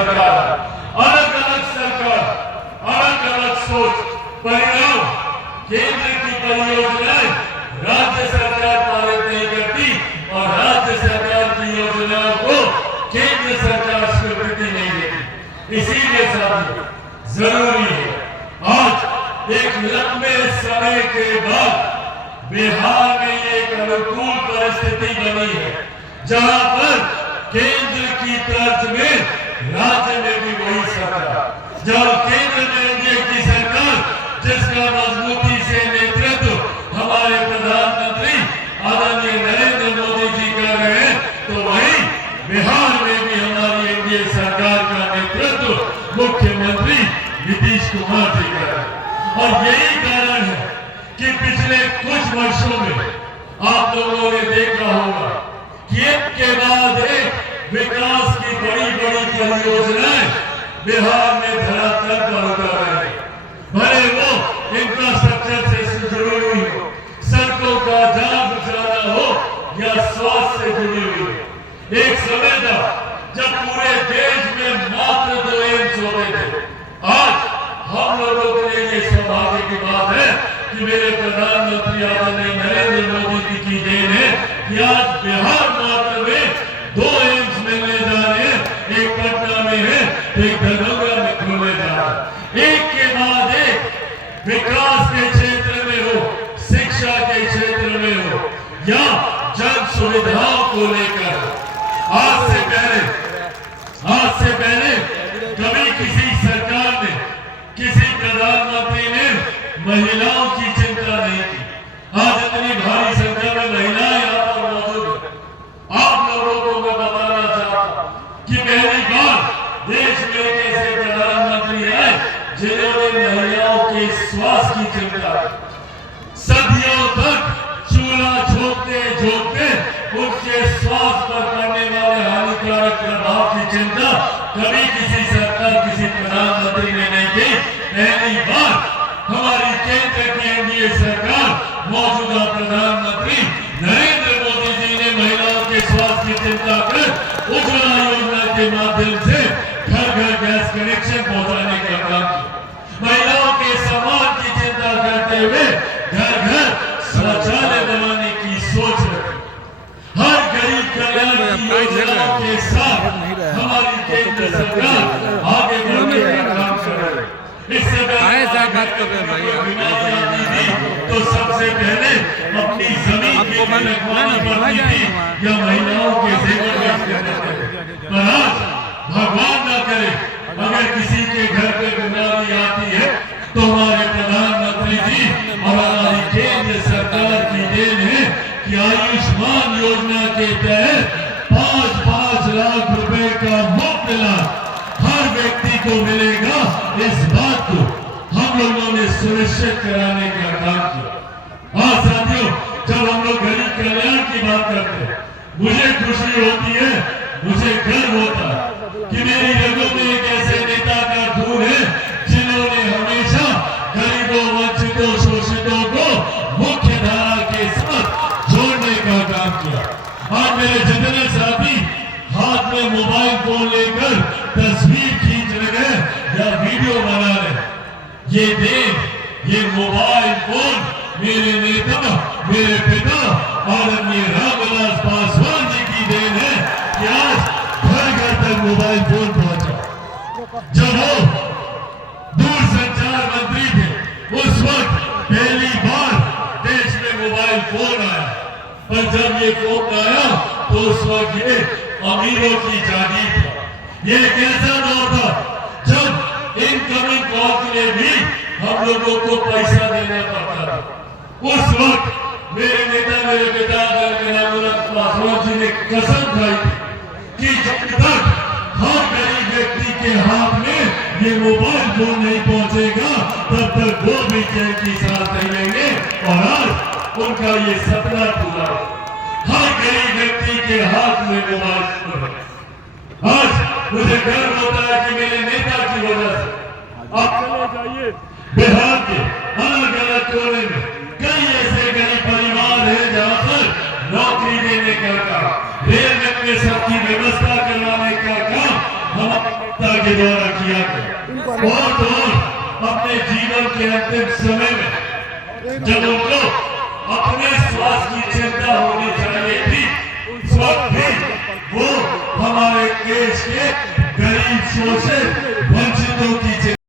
सरकार, अलग अलग सरकार, अलग अलग सोच, परिणाम केंद्र की परियोजनाएं राज्य सरकार पारित नहीं करती और राज्य सरकार की योजनाओं को केंद्र सरकार स्वीकृति नहीं देती। इसीलिए साथियों जरूरी है आज एक लंबे समय के बाद बिहार में एक अनुकूल परिस्थिति बनी है जहां पर केंद्र की तर्ज में राज्य में भी वही सरकार, जब केंद्र में एनडीए की सरकार जिसका मजबूती से नेतृत्व हमारे प्रधानमंत्री आदरणीय नरेंद्र मोदी जी कर रहे हैं, तो वहीं बिहार में भी हमारी एनडीए सरकार का नेतृत्व मुख्यमंत्री नीतीश कुमार जी कर रहे हैं। और यही कारण है कि पिछले कुछ वर्षों में आप लोगों ने देखा होगा कि एक के बाद एक विकास की बड़ी बड़ी परियोजनाएं बिहार में धरातल पर उतर रही है। भले वो इंफ्रास्ट्रक्चर से जुड़ी हुई हो, सड़कों का जाम बिछाना हो या स्वास्थ्य से जुड़ी हुई हो। एक समय था जब पूरे देश में मात्र 2 एम्स होते थे। आज हम लोगों के लिए ये सौभाग्य की बात है कि मेरे प्रधानमंत्री आदरणीय नरेंद्र मोदी जी की देन है कि आज बिहार मात्र में 2 एम्स मिलने जा रहे हैं। एक पटना में है, एक दरभंगा में खुलने जा रहा है। एक के बाद एक विकास के क्षेत्र में हो, शिक्षा के क्षेत्र में हो या जन सुविधाओं को लेकर। आज से पहले कभी किसी सरकार ने, किसी प्रधानमंत्री ने महिलाओं की चिंता नहीं की। आज इतनी भारी संख्या में महिलाएं यहाँ पर मौजूद है। आप लोगों को मैं बताना चाहता हूँ कि पहली बार देश में एक ऐसे प्रधानमंत्री आए जिन्होंने महिलाओं के स्वास्थ्य की चिंता की। सदियों तक चूल्हा झोंकते उनके स्वास्थ्य पर पड़ने वाले हानिकारक प्रभाव की चिंता कभी किसी सरकार, किसी प्रधानमंत्री ने नहीं की। पहली बार हमारी केंद्र की एनडीए सरकार, मौजूदा प्रधानमंत्री नरेंद्र मोदी जी ने महिलाओं के स्वास्थ्य की चिंता कर उज्ज्वला योजना के माध्यम से घर घर गैस कनेक्शन पहुंचाने का काम किया। महिलाओं के सम्मान की चिंता करते हुए घर घर शौचालय बनाने की सोच रखी। हर गरीब कल्याण की योजनाओं के साथ हमारी केंद्र सरकार आगे बढ़ने का काम कर रही है। इससे तो सबसे पहले अपनी जमीन की रखवाली करनी थी या महिलाओं के सेवा करने थे। पर आज भगवान न करे अगर किसी के घर पे बीमारी आती है तो हमारे प्रधानमंत्री जी और हमारी केंद्र सरकार की देन है कि आयुष्मान योजना के तहत 5-5 लाख रुपए का मुफ्त इलाज हर व्यक्ति को मिलेगा। इस बात को हम लोगों ने सुनिश्चित कराने का काम किया। हाँ साथियों, जब हम लोग गरीब कल्याण की बात करते हैं मुझे खुशी होती है, मुझे गर्व होता है कि मेरी रगों में एक ऐसे नेता का खून है जिन्होंने हमेशा गरीबों, वंचितों, शोषितों को मुख्य धारा के साथ जोड़ने का काम किया। आज मेरे जितने साथी हाथ में मोबाइल फोन लेकर तस्वीर खींच रहे या वीडियो बना रहे, ये देन, ये मोबाइल फोन मेरे नेता, मेरे पिता आदरणीय रामविलास पासवान जी की देन है कि आज घर घर तक मोबाइल फोन पहुंचा। जब वो दूरसंचार मंत्री थे उस वक्त पहली बार देश में मोबाइल फोन आया, पर जब ये फोन आया तो उस वक्त ये अमीरों की जागीर था। ये एक ऐसा दौर था जब इनकमिंग कॉल के लिए भी हम लोगों को पैसा देना पड़ता था। उस वक्त मेरे नेता, मेरे पिता रामविलास पासवान जी ने कसम खाई थी कि जब तक हर गरीब व्यक्ति के हाथ में ये मोबाइल फोन नहीं पहुंचेगा तब तक वो भी चैन की सांस नहीं लेंगे। और आज उनका ये सपना पूरा है। हर गरीब व्यक्ति के हाथ में मोबाइल फोन है। आज मुझे गर्व होता है कि मेरे नेता की वजह से आप चले जाइए बिहार के अलग अलग कोने में कई ऐसे गरीब परिवार हैं जहां पर नौकरी देने का काम, रेल में सबकी व्यवस्था करवाने का काम हम पिता के द्वारा किया गया। और अपने जीवन के अंतिम समय में जब उनको अपने स्वास्थ्य की चिंता होनी चाहिए थी, उस वक्त भी वो हमारे देश के गरीब शोषित वंचितों